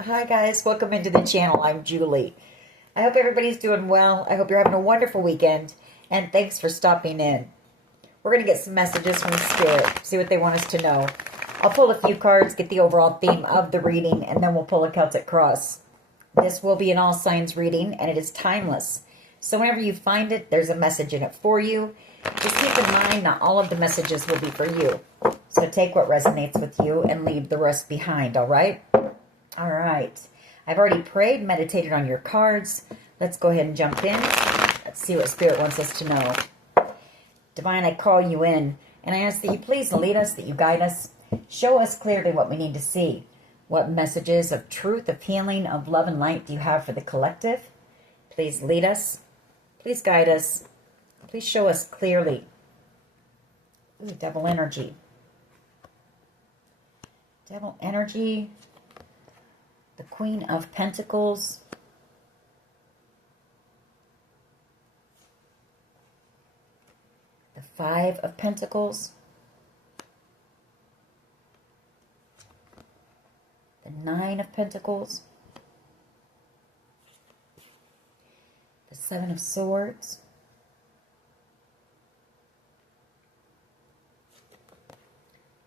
Hi guys, welcome into the channel. I'm Julie. I hope everybody's doing well. I hope you're having a wonderful weekend, and thanks for stopping in. We're going to get some messages from Spirit, see what they want us to know. I'll pull a few cards, get the overall theme of the reading, and then we'll pull a Celtic cross. This will be an all signs reading, and it is timeless. So whenever you find it, there's a message in it for you. Just keep in mind, not all of the messages will be for you. So take what resonates with you and leave the rest behind, all right? All right. I've already prayed, meditated on your cards. Let's go ahead and jump in. Let's see what Spirit wants us to know. Divine, I call you in, and I ask that you please lead us, that you guide us. Show us clearly what we need to see. What messages of truth, of healing, of love and light do you have for the collective? Please lead us. Please guide us. Please show us clearly. Ooh, devil energy. Devil energy. The Queen of Pentacles. The Five of Pentacles. The Nine of Pentacles. The Seven of Swords.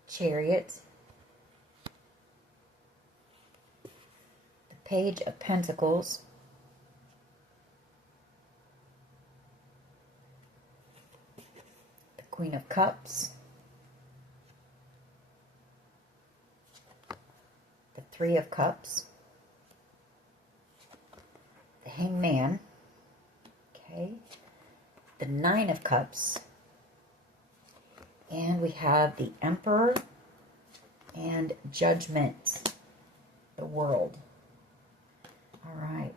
Chariot. The Page of Pentacles. The Queen of Cups. The Three of Cups. The Hangman. Okay. The Nine of Cups. And we have the Emperor and Judgment. The World. All right.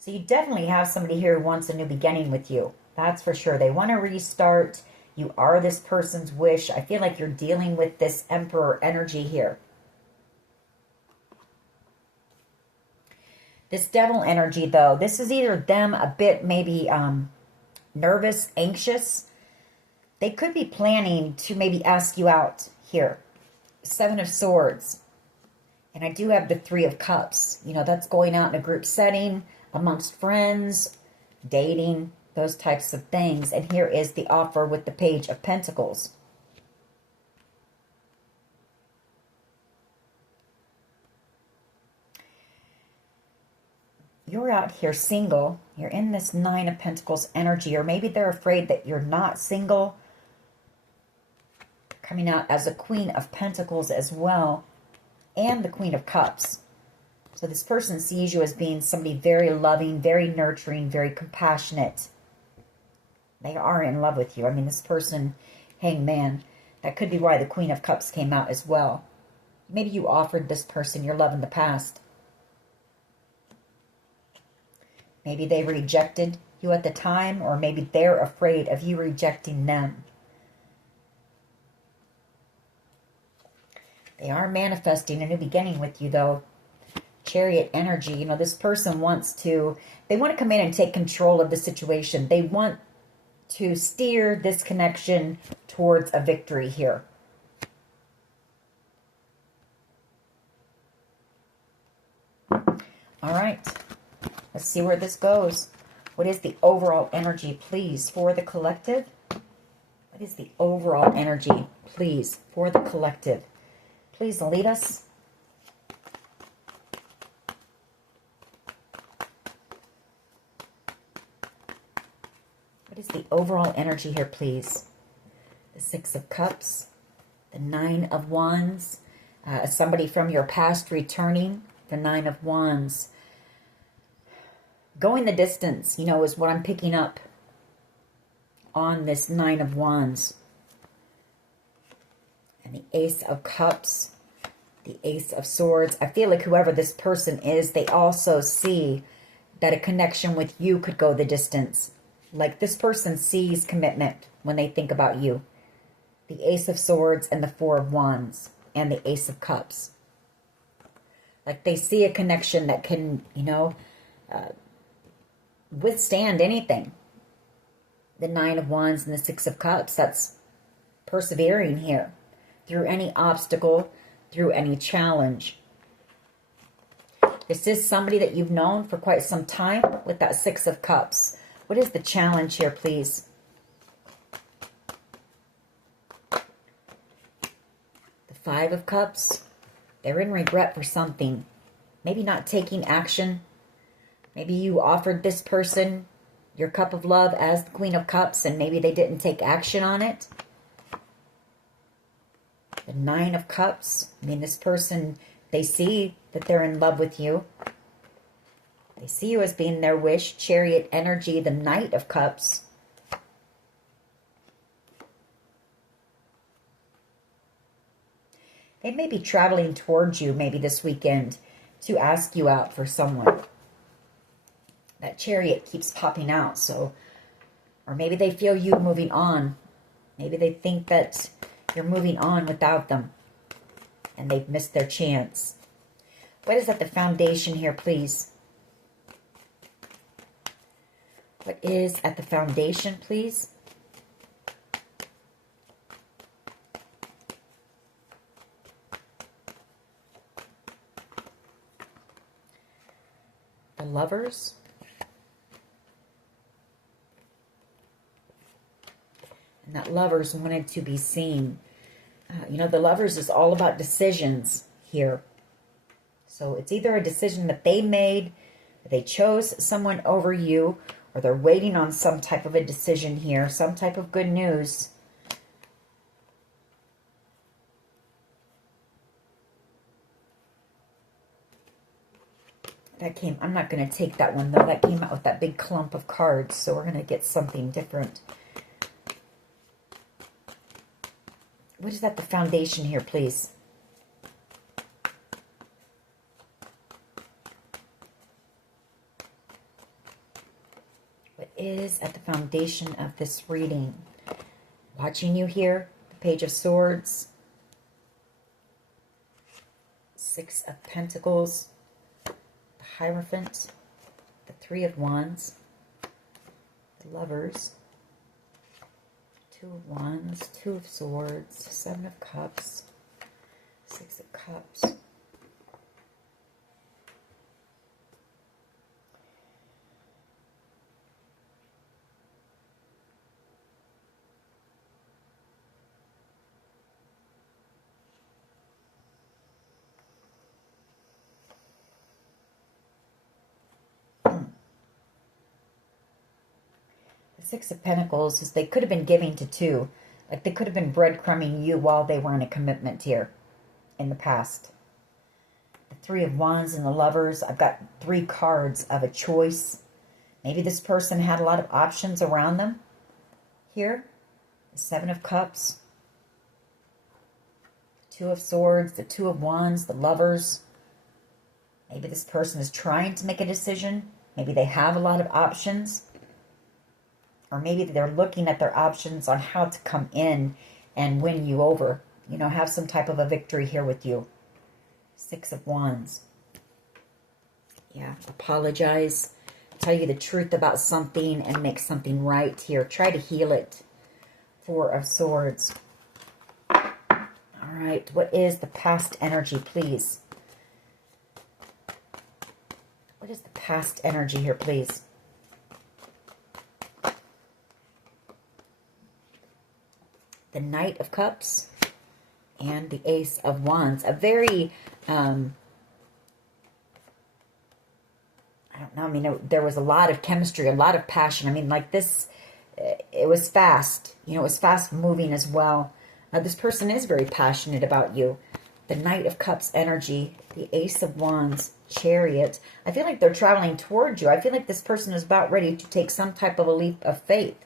So you definitely have somebody here who wants a new beginning with you. That's for sure. They want to restart. You are this person's wish. I feel like you're dealing with this Emperor energy here. This Devil energy, though, this is either them a bit maybe nervous, anxious. They could be planning to maybe ask you out here. Seven of Swords. And I do have the Three of Cups. You know, that's going out in a group setting, amongst friends, dating, those types of things. And here is the offer with the Page of Pentacles. You're out here single. You're in this Nine of Pentacles energy. Or maybe they're afraid that you're not single. Coming out as a Queen of Pentacles as well. And the Queen of Cups. So this person sees you as being somebody very loving, very nurturing, very compassionate. They are in love with you. I mean, this person, Hangman, that could be why the Queen of Cups came out as well. Maybe you offered this person your love in the past. Maybe they rejected you at the time, or maybe they're afraid of you rejecting them. They are manifesting a new beginning with you, though. Chariot energy. You know, this person they want to come in and take control of the situation. They want to steer this connection towards a victory here. All right. Let's see where this goes. What is the overall energy, please, for the collective? What is the overall energy, please, for the collective? Please lead us. What is the overall energy here, please? The Six of Cups, the Nine of Wands, somebody from your past returning, the Nine of Wands. Going the distance, you know, is what I'm picking up on this Nine of Wands. And the Ace of Cups, the Ace of Swords. I feel like whoever this person is, they also see that a connection with you could go the distance. Like this person sees commitment when they think about you. The Ace of Swords and the Four of Wands and the Ace of Cups. Like they see a connection that can, you know, withstand anything. The Nine of Wands and the Six of Cups, that's persevering here through any obstacle, through any challenge. This is somebody that you've known for quite some time with that Six of Cups. What is the challenge here, please? The Five of Cups. They're in regret for something. Maybe not taking action. Maybe you offered this person your cup of love as the Queen of Cups, and maybe they didn't take action on it. The Nine of Cups. I mean, this person, they see that they're in love with you. They see you as being their wish. Chariot energy, the Knight of Cups. They may be traveling towards you maybe this weekend to ask you out for someone. That Chariot keeps popping out, so, or maybe they feel you moving on. Maybe they think that you're moving on without them and they've missed their chance. What is at the foundation here, please? What is at the foundation, please? The Lovers. And that Lovers wanted to be seen. You know, the Lovers is all about decisions here. So it's either a decision that they made, they chose someone over you, or they're waiting on some type of a decision here, some type of good news. That came, I'm not going to take that one though. That came out with that big clump of cards, so we're going to get something different. What is at the foundation here, please? What is at the foundation of this reading? Watching you here, the Page of Swords, Six of Pentacles, the Hierophant, the Three of Wands, the Lovers, Two of Wands, Two of Swords, Seven of Cups, Six of Cups. Six of Pentacles is they could have been giving to two. Like they could have been breadcrumbing you while they were in a commitment here in the past. The Three of Wands and the Lovers. I've got three cards of a choice. Maybe this person had a lot of options around them here. The Seven of Cups. Two of Swords. The Two of Wands. The Lovers. Maybe this person is trying to make a decision. Maybe they have a lot of options. Or maybe they're looking at their options on how to come in and win you over. You know, have some type of a victory here with you. Six of Wands. Yeah, apologize. Tell you the truth about something and make something right here. Try to heal it. Four of Swords. All right, what is the past energy, please? What is the past energy here, please? The Knight of Cups and the Ace of Wands. A very, I don't know, I mean, there was a lot of chemistry, a lot of passion. I mean, like this, it was fast. You know, it was fast moving as well. This person is very passionate about you. The Knight of Cups energy, the Ace of Wands, Chariot. I feel like they're traveling towards you. I feel like this person is about ready to take some type of a leap of faith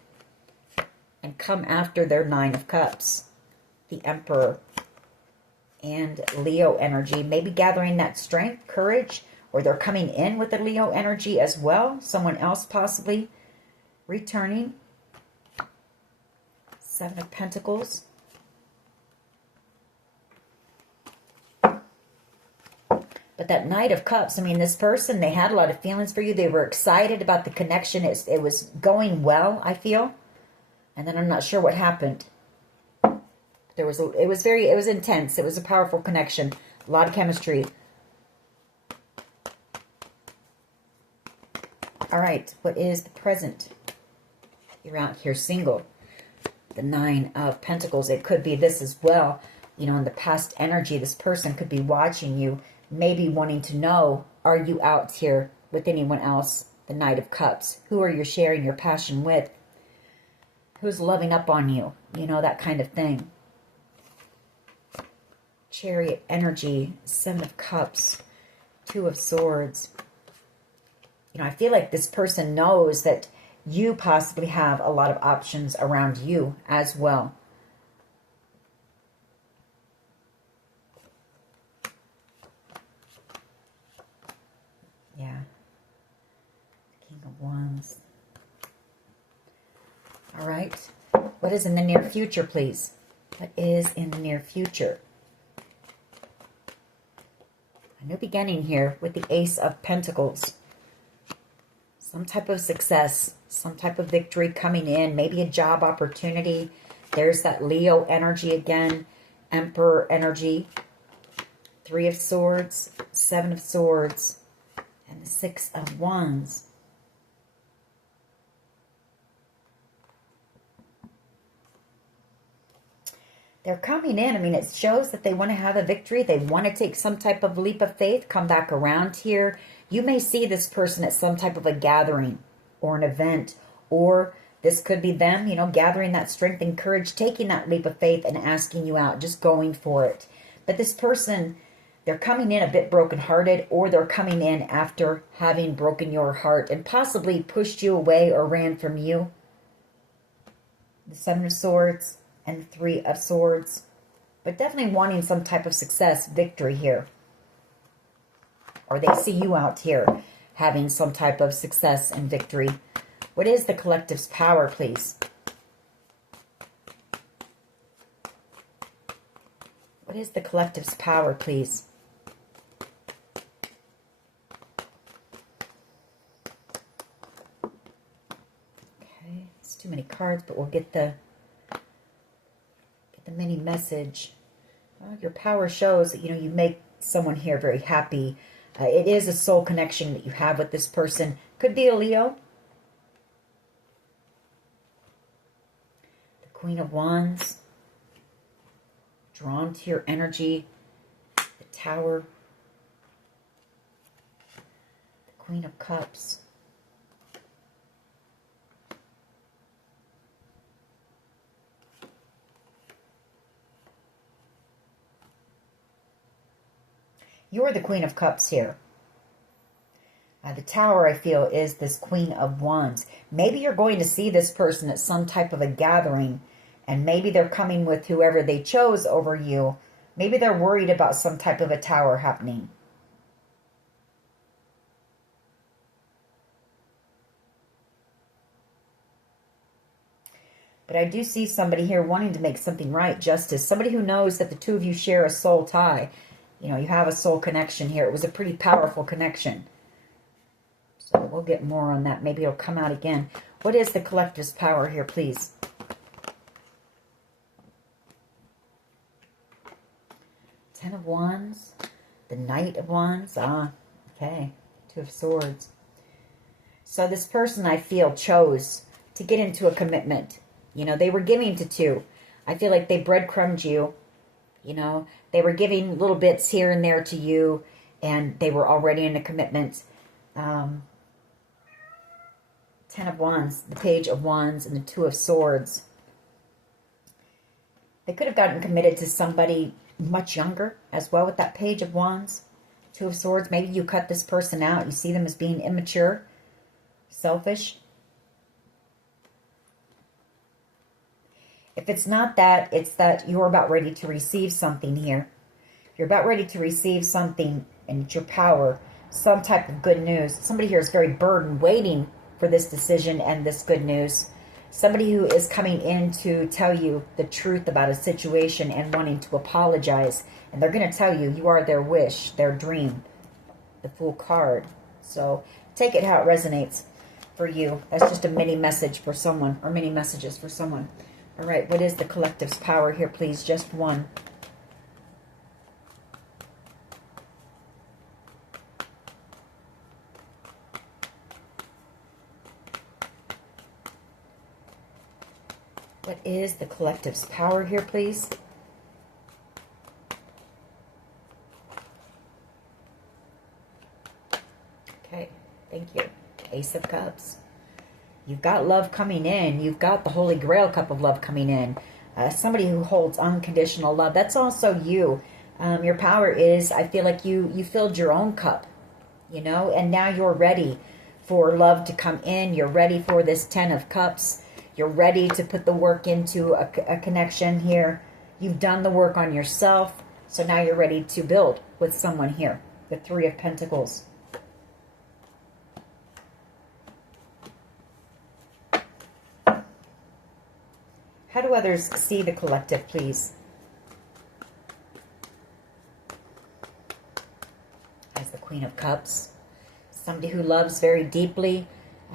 and come after their Nine of Cups, the Emperor, and Leo energy. Maybe gathering that strength, courage, or they're coming in with the Leo energy as well. Someone else possibly returning. Seven of Pentacles. But that Knight of Cups, I mean, this person, they had a lot of feelings for you. They were excited about the connection. It was going well, I feel. And then I'm not sure what happened. It was intense. It was a powerful connection. A lot of chemistry. All right, what is the present? You're out here single. The Nine of Pentacles. It could be this as well. You know, in the past energy, this person could be watching you, maybe wanting to know, are you out here with anyone else? The Knight of Cups. Who are you sharing your passion with? Who's loving up on you? You know, that kind of thing. Chariot energy. Seven of Cups. Two of Swords. You know, I feel like this person knows that you possibly have a lot of options around you as well. Yeah. King of Wands. All right. What is in the near future, please? What is in the near future? A new beginning here with the Ace of Pentacles. Some type of success, some type of victory coming in, maybe a job opportunity. There's that Leo energy again, Emperor energy. Three of Swords, Seven of Swords, and the Six of Wands. They're coming in. I mean, it shows that they want to have a victory. They want to take some type of leap of faith, come back around here. You may see this person at some type of a gathering or an event, or this could be them, you know, gathering that strength and courage, taking that leap of faith and asking you out, just going for it. But this person, they're coming in a bit brokenhearted, or they're coming in after having broken your heart and possibly pushed you away or ran from you. The Seven of Swords and the Three of Swords. But definitely wanting some type of success, victory here. Or they see you out here having some type of success and victory. What is the collective's power, please? What is the collective's power, please? Okay, it's too many cards, but we'll get the mini message. Well, your power shows that, you know, you make someone here very happy. It is a soul connection that you have with this person. Could be a Leo. The Queen of Wands. Drawn to your energy. The Tower. The Queen of Cups. You're the Queen of Cups here. The Tower, I feel, is this Queen of Wands. Maybe you're going to see this person at some type of a gathering, and maybe they're coming with whoever they chose over you. Maybe they're worried about some type of a tower happening. But I do see somebody here wanting to make something right, justice. Somebody who knows that the two of you share a soul tie. You know, you have a soul connection here. It was a pretty powerful connection. So we'll get more on that. Maybe it'll come out again. What is the collective's power here, please? Ten of Wands. The Knight of Wands. Ah, okay. Two of Swords. So this person, I feel, chose to get into a commitment. You know, they were giving to two. I feel like they breadcrumbed you. You know, they were giving little bits here and there to you, and they were already in a commitment. Ten of Wands, the Page of Wands, and the Two of Swords. They could have gotten committed to somebody much younger as well with that Page of Wands. Two of Swords, maybe you cut this person out. You see them as being immature, selfish. If it's not that, it's that you're about ready to receive something here. You're about ready to receive something, and it's your power, some type of good news. Somebody here is very burdened, waiting for this decision and this good news. Somebody who is coming in to tell you the truth about a situation and wanting to apologize. And they're going to tell you, you are their wish, their dream, the Fool card. So take it how it resonates for you. That's just a mini message for someone, or mini messages for someone. All right, what is the collective's power here, please? Just one. What is the collective's power here, please? Okay, thank you. Ace of Cups. You've got love coming in. You've got the Holy Grail cup of love coming in. Somebody who holds unconditional love. That's also you. Your power is, I feel like you filled your own cup, you know, and now you're ready for love to come in. You're ready for this 10 of Cups. You're ready to put the work into a connection here. You've done the work on yourself. So now you're ready to build with someone here. The 3 of Pentacles. How do others see the collective, please? As the Queen of Cups. Somebody who loves very deeply.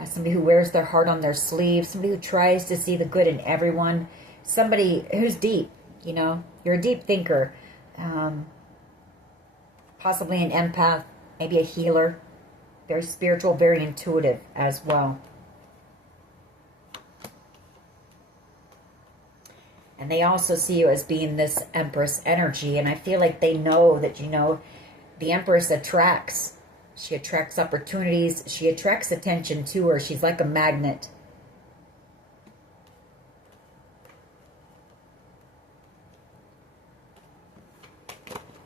Somebody who wears their heart on their sleeve. Somebody who tries to see the good in everyone. Somebody who's deep, you know. You're a deep thinker. Possibly an empath. Maybe a healer. Very spiritual, very intuitive as well. And they also see you as being this Empress energy. And I feel like they know that, you know, the Empress attracts. She attracts opportunities. She attracts attention to her. She's like a magnet.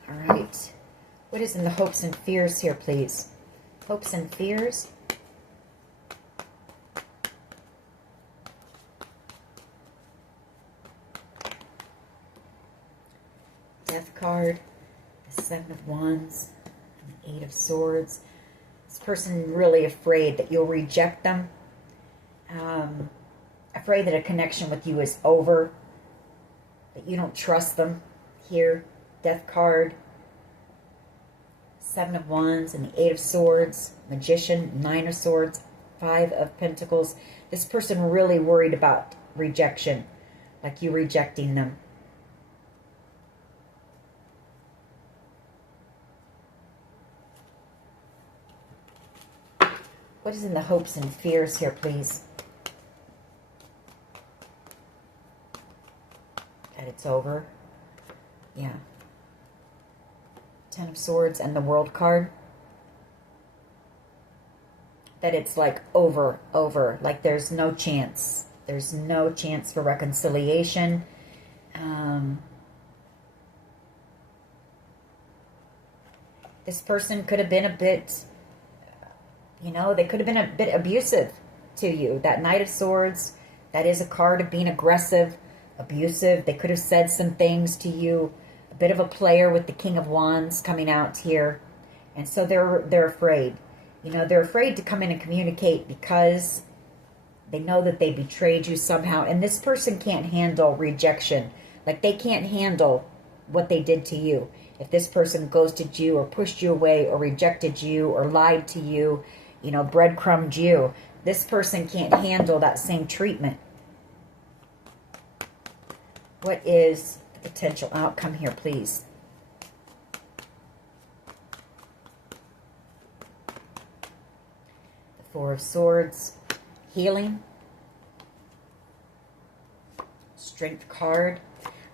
All right. What is in the hopes and fears here, please? Hopes and fears. Death card, the 7 of Wands, and the 8 of Swords. This person really afraid that you'll reject them. Afraid that a connection with you is over. That you don't trust them. Here, Death card, 7 of Wands, and the 8 of Swords. Magician, 9 of Swords, 5 of Pentacles. This person really worried about rejection. Like you rejecting them. What is in the hopes and fears here, please? That it's over. Yeah. 10 of Swords and the World card. That it's like over. Like there's no chance. There's no chance for reconciliation. This person could have been a bit... You know, they could have been a bit abusive to you. That Knight of Swords, that is a card of being aggressive, abusive. They could have said some things to you. A bit of a player with the King of Wands coming out here. And so they're afraid. You know, they're afraid to come in and communicate because they know that they betrayed you somehow. And this person can't handle rejection. Like they can't handle what they did to you. If this person ghosted you or pushed you away or rejected you or lied to you, you know, breadcrumbed you. This person can't handle that same treatment. What is the potential outcome here, please? The 4 of Swords. Healing. Strength card.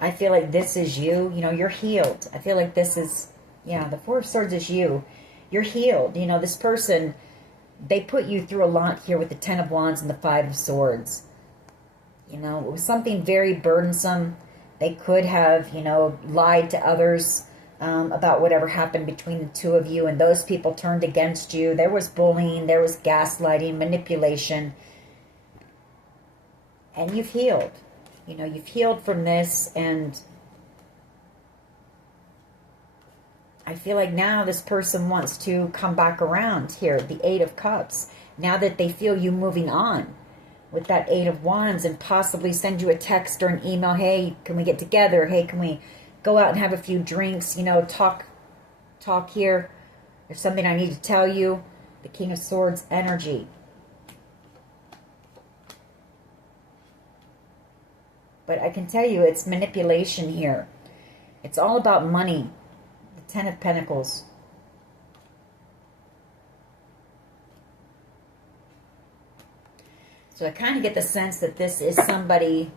I feel like this is you. You know, you're healed. I feel like this is, yeah, the 4 of Swords is you. You're healed. You know, this person... They put you through a lot here with the 10 of Wands and the 5 of Swords. You know, it was something very burdensome. They could have, you know, lied to others about whatever happened between the two of you. And those people turned against you. There was bullying. There was gaslighting, manipulation. And you've healed. You know, you've healed from this. And I feel like now this person wants to come back around here, the 8 of Cups. Now that they feel you moving on with that 8 of Wands and possibly send you a text or an email. Hey, can we get together? Hey, can we go out and have a few drinks? You know, talk here. There's something I need to tell you. The King of Swords energy. But I can tell you it's manipulation here. It's all about money. 10 of Pentacles. So I kind of get the sense that this is somebody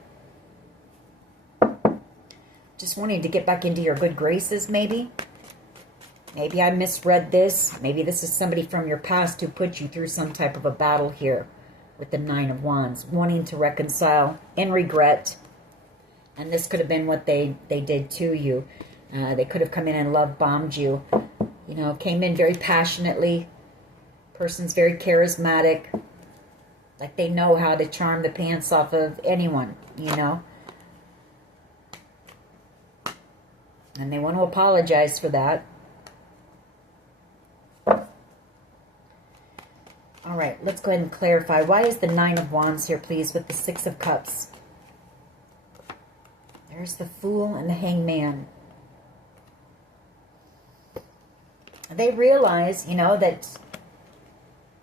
just wanting to get back into your good graces, maybe. Maybe I misread this. Maybe this is somebody from your past who put you through some type of a battle here with the Nine of Wands, wanting to reconcile in regret. And this could have been what they did to you. They could have come in and love bombed you. You know, came in very passionately. Person's very charismatic. Like they know how to charm the pants off of anyone, you know. And they want to apologize for that. All right, let's go ahead and clarify. Why is the Nine of Wands here, please, with the Six of Cups? There's the Fool and the Hangman. They realize, you know, that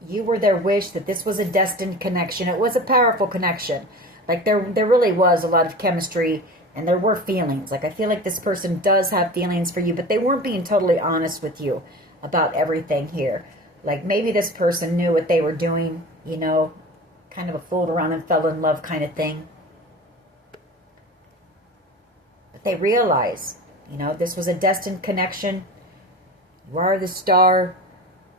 you were their wish, that this was a destined connection. It was a powerful connection. Like there really was a lot of chemistry and there were feelings. Like I feel like this person does have feelings for you, but they weren't being totally honest with you about everything here. Like maybe this person knew what they were doing, you know, kind of a fooled around and fell in love kind of thing. But they realize, you know, this was a destined connection. You are the star.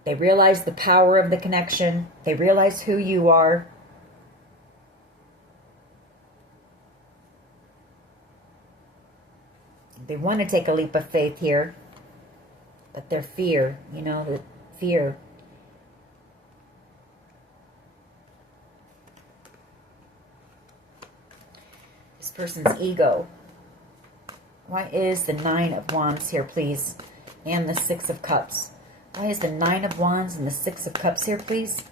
They realize the power of the connection. They realize who you are. They want to take a leap of faith here. But their fear, you know, the fear. This person's ego. Why is the Nine of Wands here, please? And the Six of Cups. Why is the Nine of Wands and the Six of Cups here, please?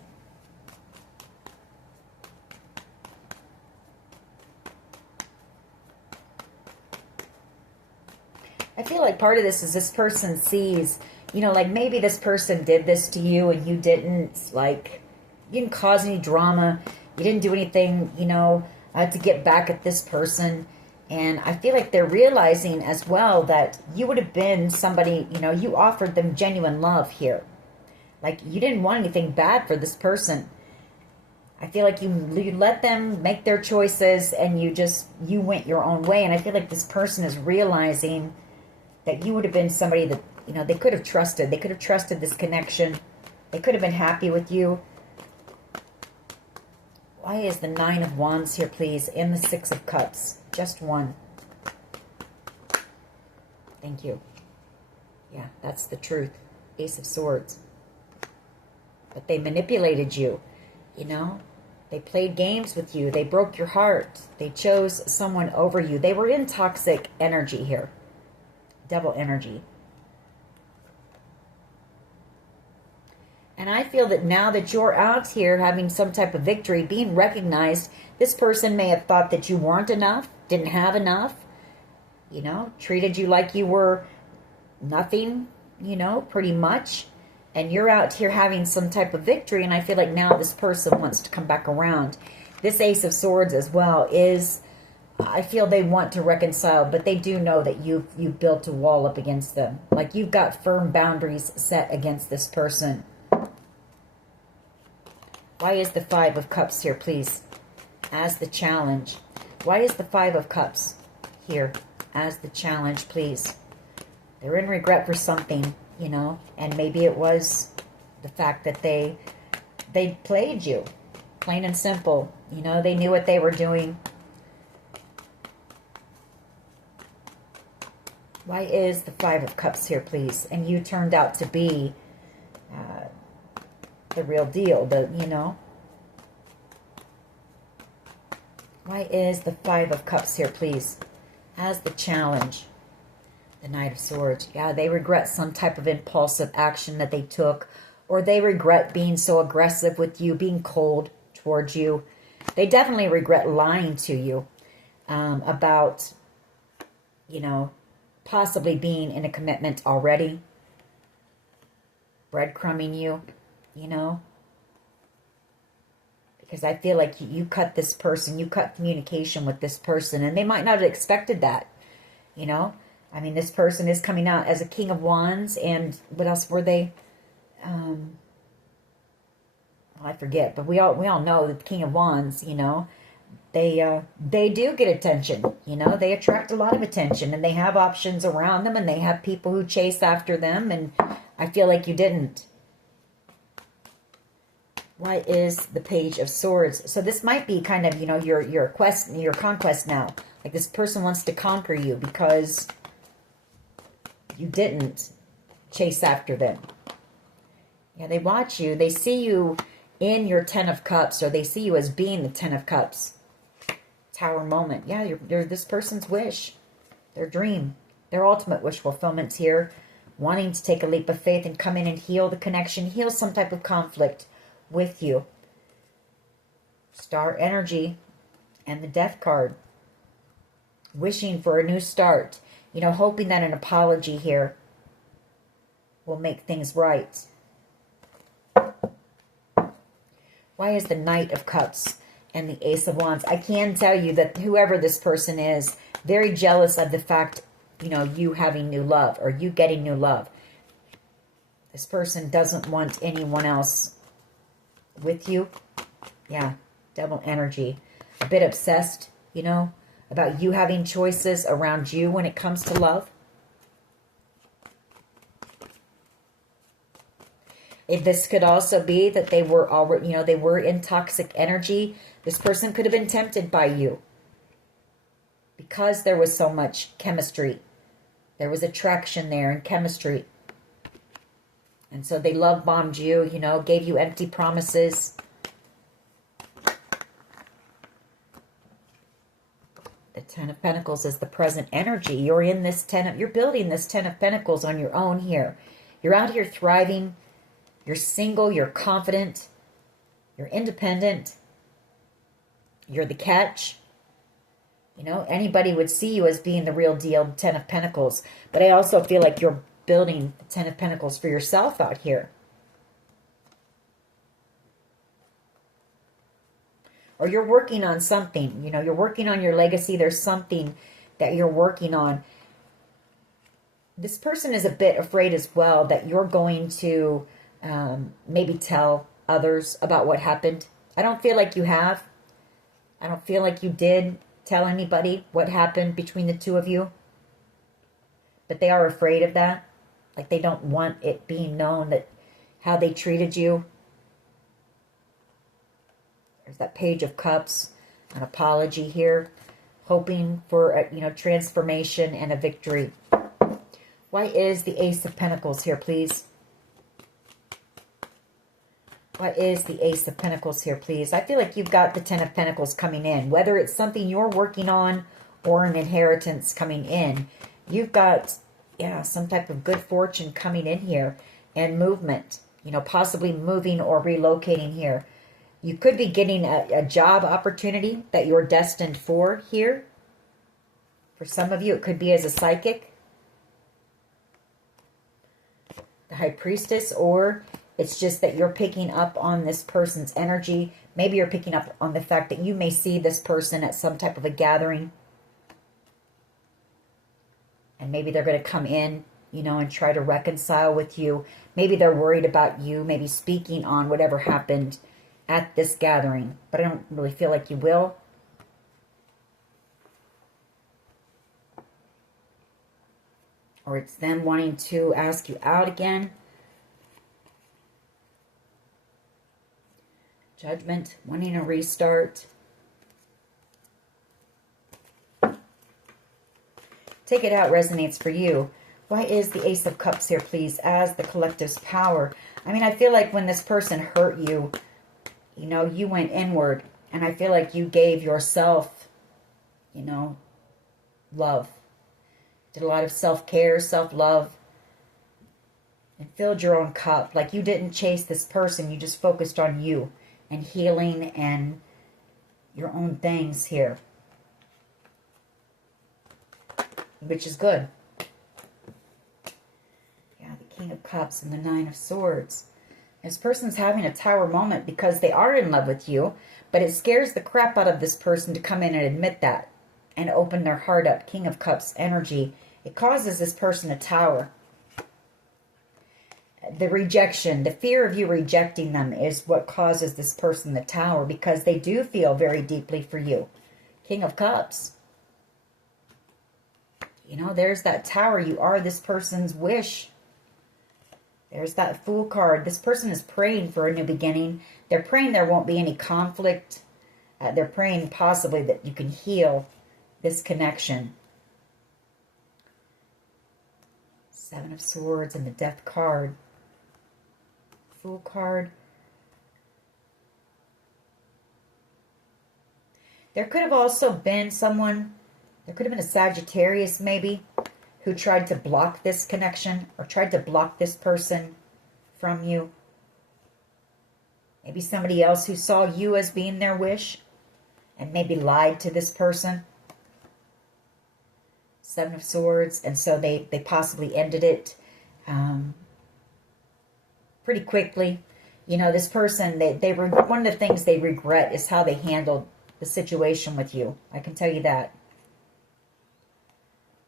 I feel like part of this is this person sees, you know, like maybe this person did this to you and you didn't, like, you didn't cause any drama. You didn't do anything, you know, to get back at this person. And I feel like they're realizing as well that you would have been somebody, you know, you offered them genuine love here. Like you didn't want anything bad for this person. I feel like you let them make their choices and you went your own way. And I feel like this person is realizing that you would have been somebody that, you know, they could have trusted. They could have trusted this connection. They could have been happy with you. Why is the Nine of Wands here, please, and the Six of Cups? Just one. Thank you. Yeah, that's the truth. Ace of Swords. But they manipulated you, you know. They played games with you. They broke your heart. They chose someone over you. They were in toxic energy here. Devil energy. And I feel that now that you're out here having some type of victory, being recognized, this person may have thought that you weren't enough, didn't have enough, you know, treated you like you were nothing, you know, pretty much. And you're out here having some type of victory, and I feel like now this person wants to come back around. This Ace of Swords as well is, I feel they want to reconcile, but they do know that you've built a wall up against them. Like you've got firm boundaries set against this person. Why is the Five of Cups here, please, as the challenge? Why is the Five of Cups here as the challenge, please? They're in regret for something, you know, and maybe it was the fact that they played you, plain and simple. You know, they knew what they were doing. Why is the Five of Cups here, please? And you turned out to be the real deal, you know. Why is the Five of Cups here, please, as the challenge? The Knight of Swords. Yeah, they regret some type of impulsive action that they took, or they regret being so aggressive with you, being cold towards you. They definitely regret lying to you about, you know, possibly being in a commitment already. Breadcrumbing you, you know. Because I feel like you cut this person, you cut communication with this person, and they might not have expected that, you know. I mean, this person is coming out as a King of Wands, and what else were they? I forget, but we all know that the King of Wands, you know, they do get attention. You know, they attract a lot of attention, and they have options around them, and they have people who chase after them, and I feel like you didn't. Why is the Page of Swords? So this might be kind of, you know, your quest, your conquest now. Like this person wants to conquer you because you didn't chase after them. Yeah, they watch you. They see you in your Ten of Cups, or they see you as being the Ten of Cups. Tower moment. Yeah, you're this person's wish, their dream, their ultimate wish fulfillment's here. Wanting to take a leap of faith and come in and heal the connection, heal some type of conflict with you. Star energy and the Death card. Wishing for a new start. You know, hoping that an apology here will make things right. Why is the Knight of Cups and the Ace of Wands? I can tell you that whoever this person is, very jealous of the fact, you know, you having new love or you getting new love. This person doesn't want anyone else with you. Yeah, Devil energy. A bit obsessed, you know, about you having choices around you when it comes to love. This could also be that they were already, you know, they were in toxic energy. This person could have been tempted by you because there was so much chemistry. There was attraction there and chemistry. And so they love bombed you, you know, gave you empty promises. The Ten of Pentacles is the present energy. You're in this you're building this Ten of Pentacles on your own here. You're out here thriving. You're single, you're confident, you're independent, you're the catch. You know, anybody would see you as being the real deal, Ten of Pentacles. But I also feel like you're building the Ten of Pentacles for yourself out here. Or you're working on something, you know, you're working on your legacy. There's something that you're working on. This person is a bit afraid as well that you're going to maybe tell others about what happened. I don't feel like you have. I don't feel like you did tell anybody what happened between the two of you. But they are afraid of that. Like they don't want it being known that how they treated you. There's that Page of Cups, an apology here, hoping for a, you know, transformation and a victory. Why is the Ace of Pentacles here, please? Why is the Ace of Pentacles here, please? I feel like you've got the Ten of Pentacles coming in. Whether it's something you're working on or an inheritance coming in, you've got, yeah, some type of good fortune coming in here and movement. You know, possibly moving or relocating here. You could be getting a job opportunity that you're destined for here. For some of you, it could be as a psychic. The High Priestess, or it's just that you're picking up on this person's energy. Maybe you're picking up on the fact that you may see this person at some type of a gathering. And maybe they're going to come in, you know, and try to reconcile with you. Maybe they're worried about you, maybe speaking on whatever happened at this gathering. But I don't really feel like you will. Or it's them wanting to ask you out again. Judgment, wanting a restart. Take it out resonates for you. Why is the Ace of Cups here, please, as the collective's power? I mean, I feel like when this person hurt you, you know, you went inward. And I feel like you gave yourself, you know, love. Did a lot of self-care, self-love. And filled your own cup. Like you didn't chase this person. You just focused on you. And healing and your own things here. Which is good. Yeah, the King of Cups and the Nine of Swords. This person's having a tower moment because they are in love with you. But it scares the crap out of this person to come in and admit that. And open their heart up. King of Cups energy. It causes this person a tower. the rejection, the fear of you rejecting them is what causes this person the Tower, because they do feel very deeply for you. King of Cups. You know, there's that Tower. You are this person's wish. There's that Fool card. This person is praying for a new beginning. They're praying there won't be any conflict. They're praying possibly that you can heal this connection. Seven of Swords and the Death card. Fool card. There could have also been someone, there could have been a Sagittarius maybe, who tried to block this connection or tried to block this person from you. Maybe somebody else who saw you as being their wish and maybe lied to this person. Seven of Swords, and so they possibly ended it pretty quickly. You know, this person, they were, one of the things they regret is how they handled the situation with you. I can tell you that.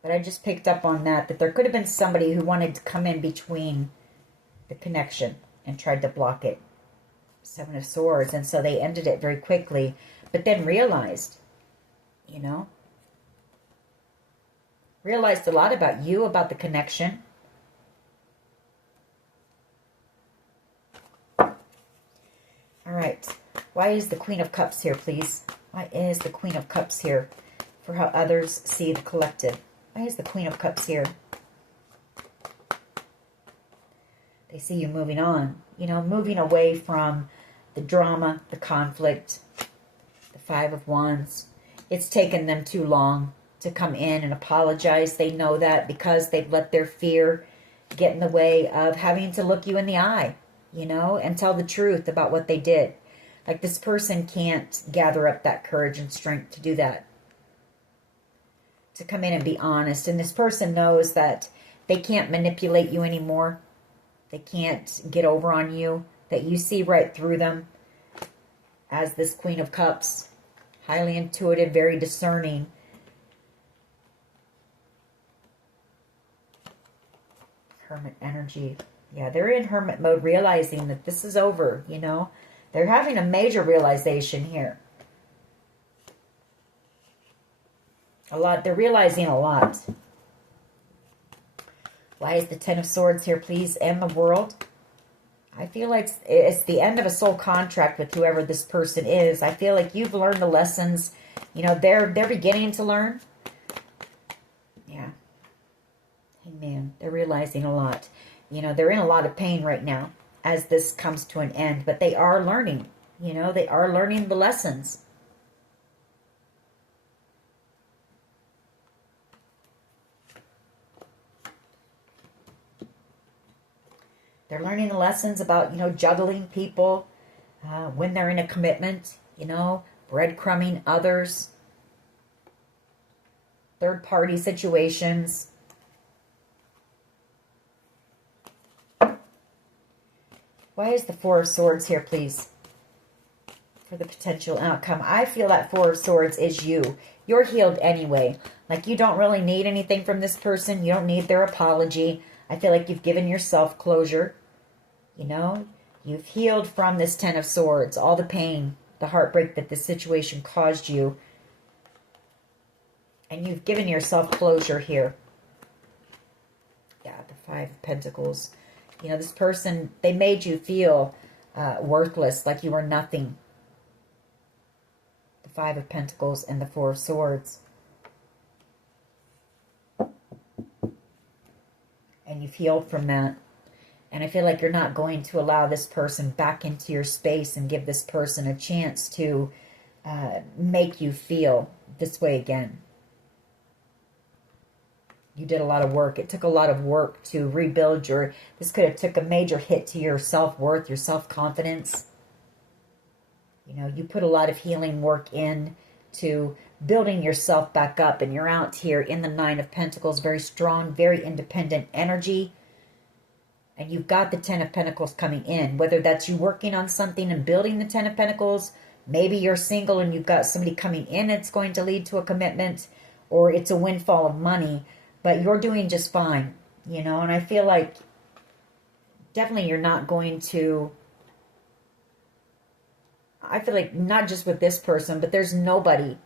But I just picked up on that there could have been somebody who wanted to come in between the connection and tried to block it. Seven of Swords, and so they ended it very quickly, but then realized, you know, realized a lot about you, about the connection. All right. Why is the Queen of Cups here, please? Why is the Queen of Cups here for how others see the collective? Why is the Queen of Cups here? They see you moving on. You know, moving away from the drama, the conflict, the Five of Wands. It's taken them too long to come in and apologize. They know that because they've let their fear get in the way of having to look you in the eye, you know, and tell the truth about what they did. Like, this person can't gather up that courage and strength to do that. To come in and be honest. And this person knows that they can't manipulate you anymore. They can't get over on you. That you see right through them. As this Queen of Cups. Highly intuitive, very discerning. Hermit energy. Yeah, they're in hermit mode, realizing that this is over, you know. They're having a major realization here. A lot. They're realizing a lot. Why is the Ten of Swords here, please? And the World. I feel like it's the end of a soul contract with whoever this person is. I feel like you've learned the lessons. You know, they're beginning to learn. Yeah. Amen. They're realizing a lot. You know, they're in a lot of pain right now as this comes to an end. But they are learning. You know, they are learning the lessons. They're learning the lessons about, you know, juggling people when they're in a commitment, you know, breadcrumbing others, third-party situations. Why is the Four of Swords here, please? For the potential outcome. I feel that Four of Swords is you. You're healed anyway. Like, you don't really need anything from this person. You don't need their apology. I feel like you've given yourself closure. You know, you've healed from this Ten of Swords. All the pain, the heartbreak that this situation caused you. And you've given yourself closure here. Yeah, the Five of Pentacles. You know, this person, they made you feel worthless, like you were nothing. The Five of Pentacles and the Four of Swords. And you've healed from that. And I feel like you're not going to allow this person back into your space and give this person a chance to make you feel this way again. You did a lot of work. It took a lot of work to rebuild your... This could have took a major hit to your self-worth, your self-confidence. You know, you put a lot of healing work in to building yourself back up. And you're out here in the Nine of Pentacles. Very strong, very independent energy. And you've got the Ten of Pentacles coming in. Whether that's you working on something and building the Ten of Pentacles. Maybe you're single and you've got somebody coming in that's going to lead to a commitment. Or it's a windfall of money. But you're doing just fine, you know, and I feel like definitely you're not going to, I feel like not just with this person, but there's nobody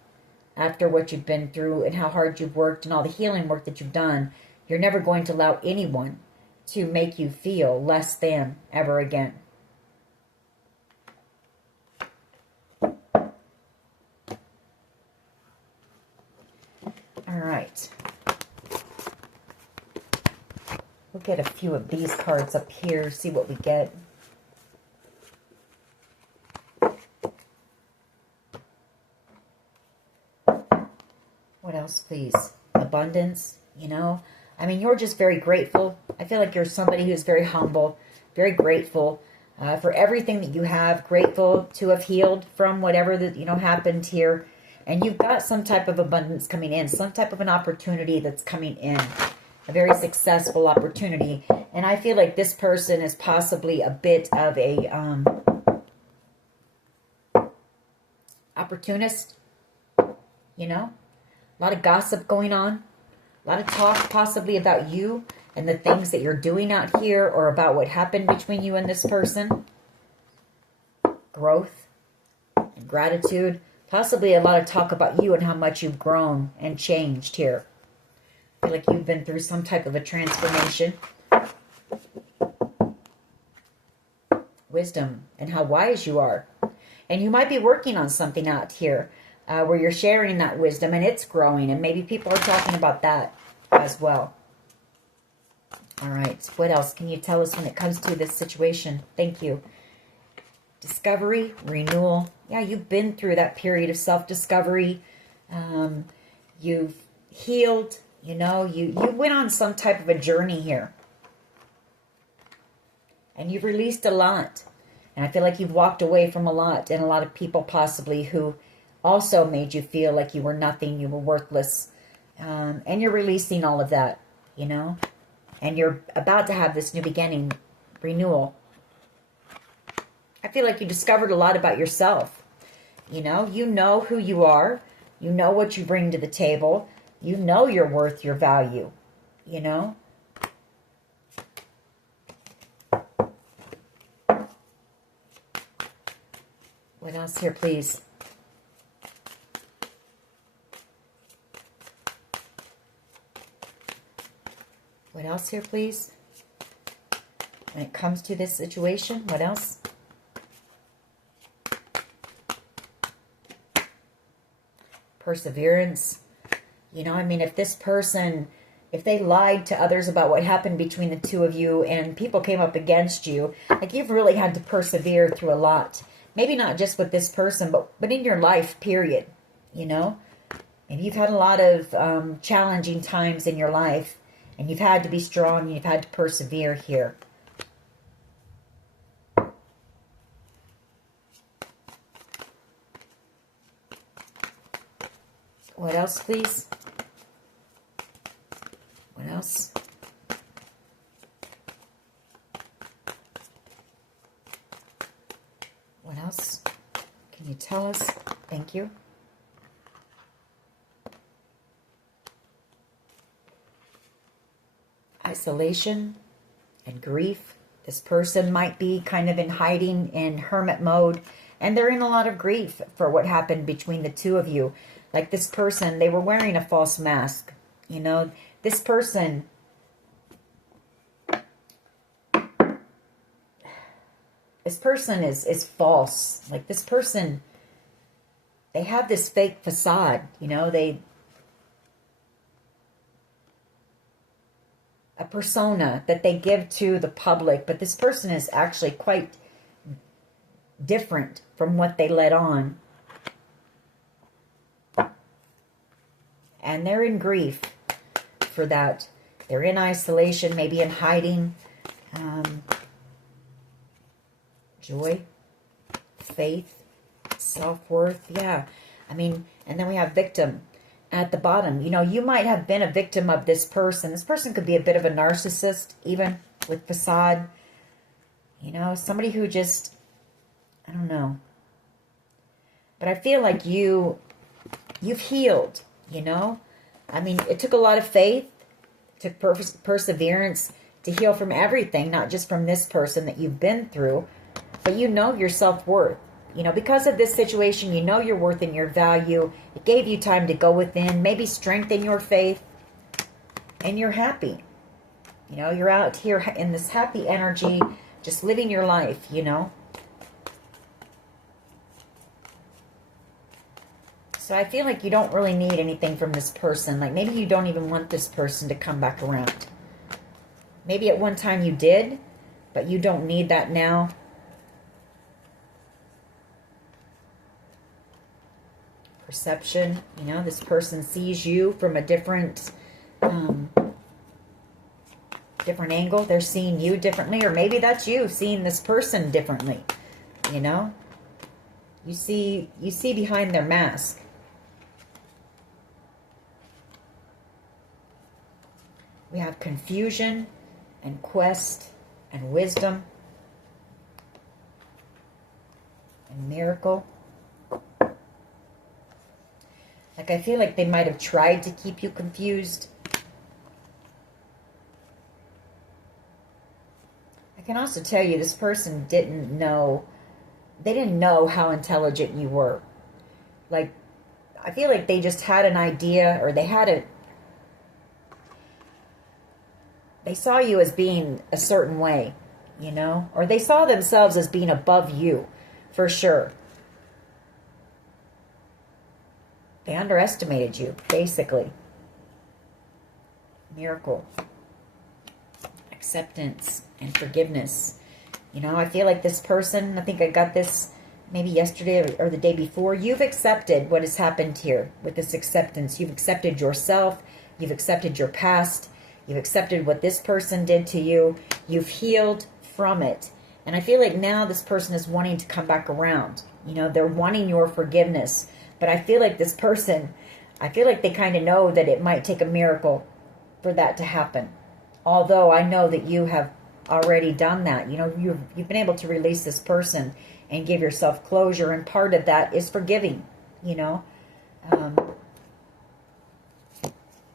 after what you've been through and how hard you've worked and all the healing work that you've done. You're never going to allow anyone to make you feel less than ever again. All right. We'll get a few of these cards up here, see what we get. What else, please? Abundance, you know? I mean, you're just very grateful. I feel like you're somebody who's very humble, very grateful for everything that you have, grateful to have healed from whatever that, happened here. And you've got some type of abundance coming in, some type of an opportunity that's coming in, a very successful opportunity. And I feel like this person is possibly a bit of a opportunist, A lot of gossip going on. A lot of talk possibly about you and the things that you're doing out here or about what happened between you and this person. Growth and gratitude. Possibly a lot of talk about you and how much you've grown and changed here. I feel like you've been through some type of a transformation. Wisdom and how wise you are. And you might be working on something out here. Where you're sharing that wisdom and it's growing, and maybe people are talking about that as well. All right, what else can you tell us when it comes to this situation? Thank you. Discovery, renewal. Yeah, you've been through that period of self-discovery. You've healed, you went on some type of a journey here. And you've released a lot. And I feel like you've walked away from a lot, and a lot of people possibly who also made you feel like you were nothing, you were worthless. And you're releasing all of that, And you're about to have this new beginning, renewal. I feel like you discovered a lot about yourself. You know who you are. You know what you bring to the table. You know your worth, your value. What else here, please? What else here, please? When it comes to this situation, what else? Perseverance. If this person, if they lied to others about what happened between the two of you and people came up against you, like you've really had to persevere through a lot. Maybe not just with this person, but in your life, period. And you've had a lot of challenging times in your life. And you've had to be strong, and you've had to persevere here. What else, please? What else? What else? Can you tell us? Thank you. Isolation and grief. This person might be kind of in hiding, in hermit mode, and they're in a lot of grief for what happened between the two of you. Like this person, they were wearing a false mask. This person, is false. Like this person, they have this fake facade, a persona that they give to the public, but this person is actually quite different from what they let on. And they're in grief for that. They're in isolation, maybe in hiding. Joy, faith, self-worth. Yeah. And then we have victim at the bottom. You might have been a victim of this person. This person could be a bit of a narcissist, even with facade. Somebody who just, I don't know. But I feel like you've healed, it took a lot of faith, it took perseverance to heal from everything, not just from this person that you've been through, but you know your self-worth. You know, because of this situation, you know your worth and your value. It gave you time to go within, maybe strengthen your faith, and you're happy. You know, you're out here in this happy energy, just living your life, you know. So I feel like you don't really need anything from this person. Like maybe you don't even want this person to come back around. Maybe at one time you did, but you don't need that now. Perception, you know, this person sees you from a different different angle. They're seeing you differently, or maybe that's you seeing this person differently. You know, you see behind their mask. We have confusion and quest and wisdom and miracle. Like I feel like they might have tried to keep you confused. I can also tell you this person didn't know how intelligent you were. Like, I feel like they just had an idea, or they saw you as being a certain way, you know? Or they saw themselves as being above you, for sure. They underestimated you, basically. Miracle. Acceptance and forgiveness. You know, I feel like this person, I think I got this maybe yesterday or the day before. You've accepted what has happened here with this acceptance. You've accepted yourself. You've accepted your past. You've accepted what this person did to you. You've healed from it. And I feel like now this person is wanting to come back around. You know, they're wanting your forgiveness. But I feel like this person, I feel like they kind of know that it might take a miracle for that to happen. Although I know that you have already done that. You know, you've been able to release this person and give yourself closure. And part of that is forgiving, you know.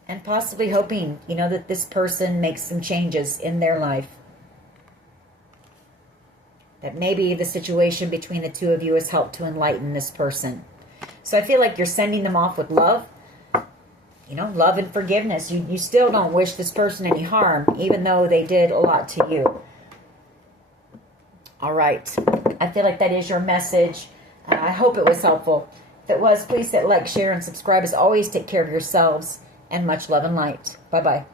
And possibly hoping, you know, that this person makes some changes in their life. That maybe the situation between the two of you has helped to enlighten this person. So I feel like you're sending them off with love. You know, love and forgiveness. You still don't wish this person any harm, even though they did a lot to you. All right. I feel like that is your message. I hope it was helpful. If it was, please hit like, share, and subscribe. As always, take care of yourselves. And much love and light. Bye-bye.